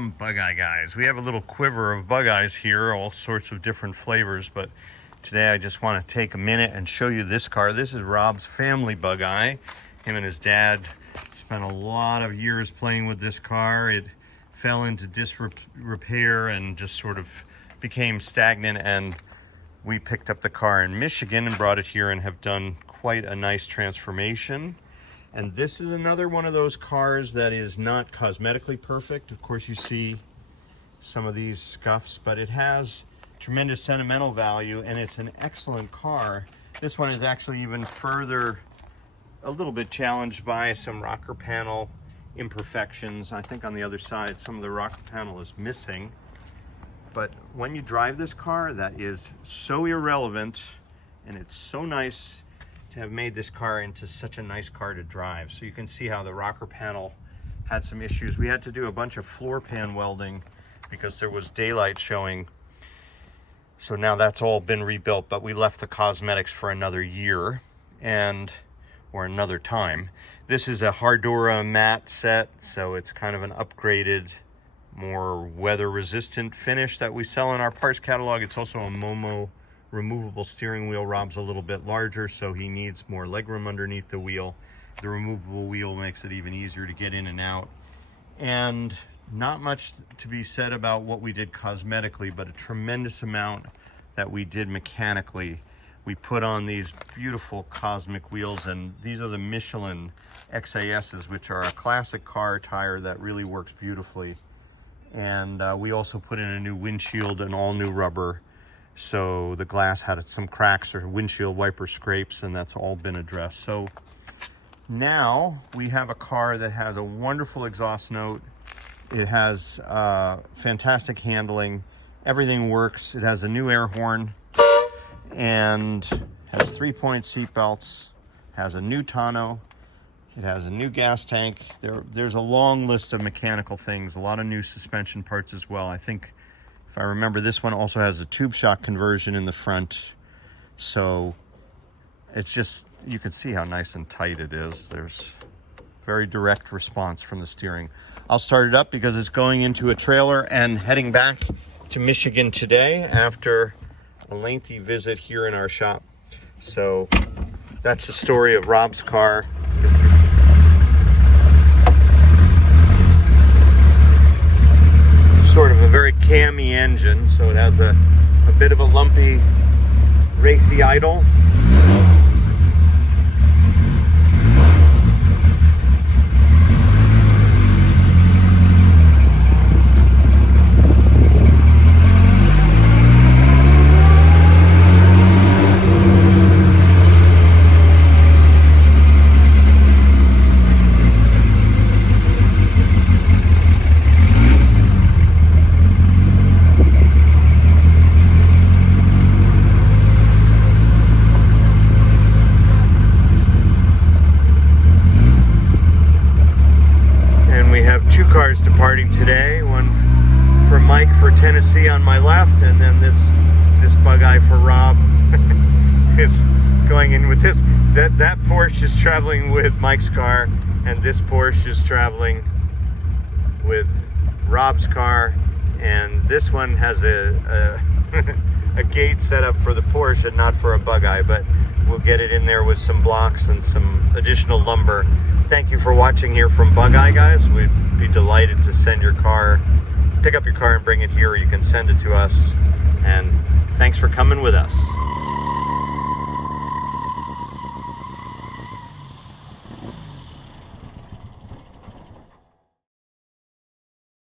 from Bugeye Guys. We have a little quiver of Bugeyes here, all sorts of different flavors, but today I just want to take a minute and show you this car. This is Rob's family Bugeye. Him and his dad spent a lot of years playing with this car. It fell into disrepair and just sort of became stagnant, and we picked up the car in Michigan and brought it here and have done quite a nice transformation. And this is another one of those cars that is not cosmetically perfect. Of course, you see some of these scuffs, but it has tremendous sentimental value and it's an excellent car. This one is actually even further, a little bit challenged by some rocker panel imperfections. I think on the other side, some of the rocker panel is missing. But when you drive this car, that is so irrelevant, and it's so nice to have made this car into such a nice car to drive. So you can see how the rocker panel had some issues. We had to do a bunch of floor pan welding because there was daylight showing. So now that's all been rebuilt, but we left the cosmetics for another year or another time. This is a Hardura matte set, so it's kind of an upgraded, more weather resistant finish that we sell in our parts catalog. It's also a Momo removable steering wheel. Rob's a little bit larger, so he needs more legroom underneath the wheel. The removable wheel makes it even easier to get in and out. And not much to be said about what we did cosmetically, but a tremendous amount that we did mechanically. We put on these beautiful cosmic wheels, and these are the Michelin XASs, which are a classic car tire that really works beautifully. And we also put in a new windshield and all new rubber. So the glass had some cracks or windshield wiper scrapes, and that's all been addressed. So now we have a car that has a wonderful exhaust note. It has fantastic handling. Everything works. It has a new air horn and has 3-point seat belts, has a new tonneau. It has a new gas tank. There's a long list of mechanical things, a lot of new suspension parts as well. I think, if I remember, this one also has a tube shock conversion in the front. So it's just, you can see how nice and tight it is. There's very direct response from the steering. I'll start it up because it's going into a trailer and heading back to Michigan today after a lengthy visit here in our shop. So that's the story of Rob's car. Sort of a very cammy engine, so it has a bit of a lumpy, racy idle. Cars departing today, one for Mike for Tennessee on my left, and then this Bugeye for Rob is going in with this. That Porsche is traveling with Mike's car, and this Porsche is traveling with Rob's car, and this one has a gate set up for the Porsche and not for a Bugeye, but we'll get it in there with some blocks and some additional lumber. Thank you for watching here from Bugeye Guys. We'd be delighted to send your car, pick up your car and bring it here, or you can send it to us. And thanks for coming with us.